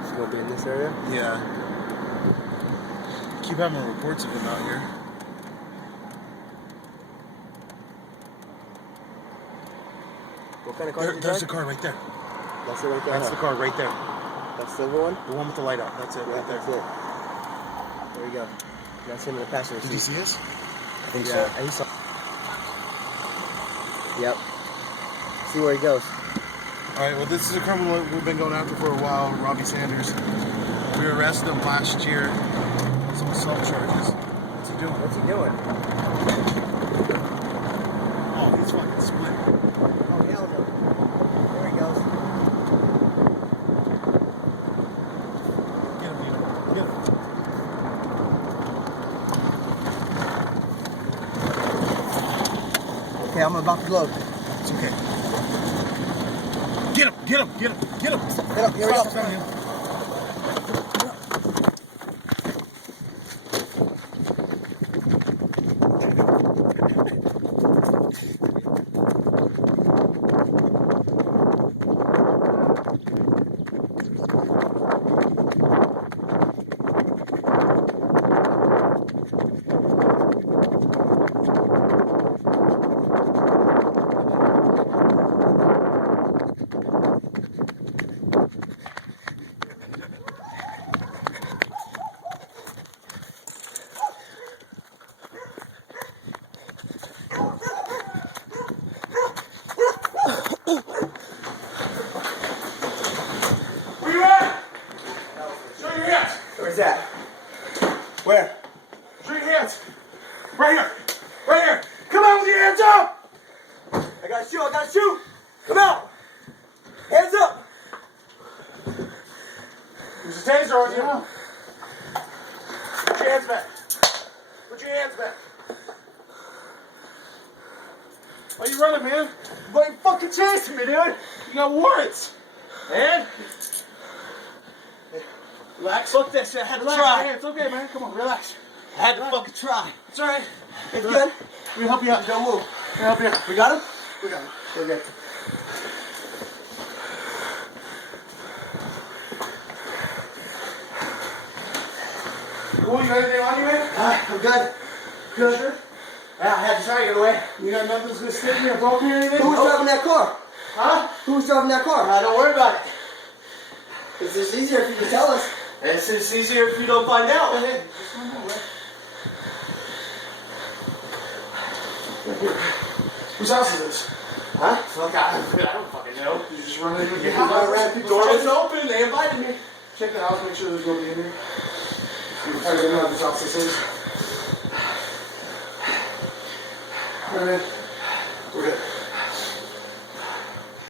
It's gonna be in this area? Yeah. Keep having reports of him out here. What kind of car? There's the car right there. That's it right there. That's the car right there. That silver one? The one with the light out. That's it right there. That's it. There we go. That's him in the passenger seat. Did you see us? I think so. He saw. Yep. See where he goes. Alright, well this is a criminal we've been going after for a while, Robbie Sanders. We arrested him last year on some assault charges. What's he doing? What's he doing? Oh, he's fucking split. Oh, hell no. There he goes. Get him, Nino. Get him. Okay, I'm about to load. It's okay. Get him, get him, get him, get him. Get up, here we go. Where you at? Show your hands. Where's that? Where? Show your hands. Right here. Right here. Come on with your hands up. I gotta shoot, I gotta shoot! Come out! Hands up! There's a taser on you. Put your hands back. Put your hands back. Why you running, man? Why you fucking chasing me, dude? You got warrants. Man. Relax. Fuck that shit. I had to try. Man. It's okay, man. Come on, relax. I had to fucking try. It's alright. It's good? Let me help you out. Don't move. Let me help you out. We got him? We got it. We're good. Cool, you got anything on you, man? I'm good. Good. Sure? Yeah, I had to try to get away. You got nothing that's gonna stick me or broken or anything? Who was driving that car? Huh? Who was driving that car? Don't worry about it. It's just easier if you can tell us. It's just easier if you don't find out. Hey, Whose house is this? huh? Fuck, I don't fucking know. You just run in the run around people's door was houses? open. They invited me. Check the house. Make sure there's nobody in here. I don't know whose house this is. All right.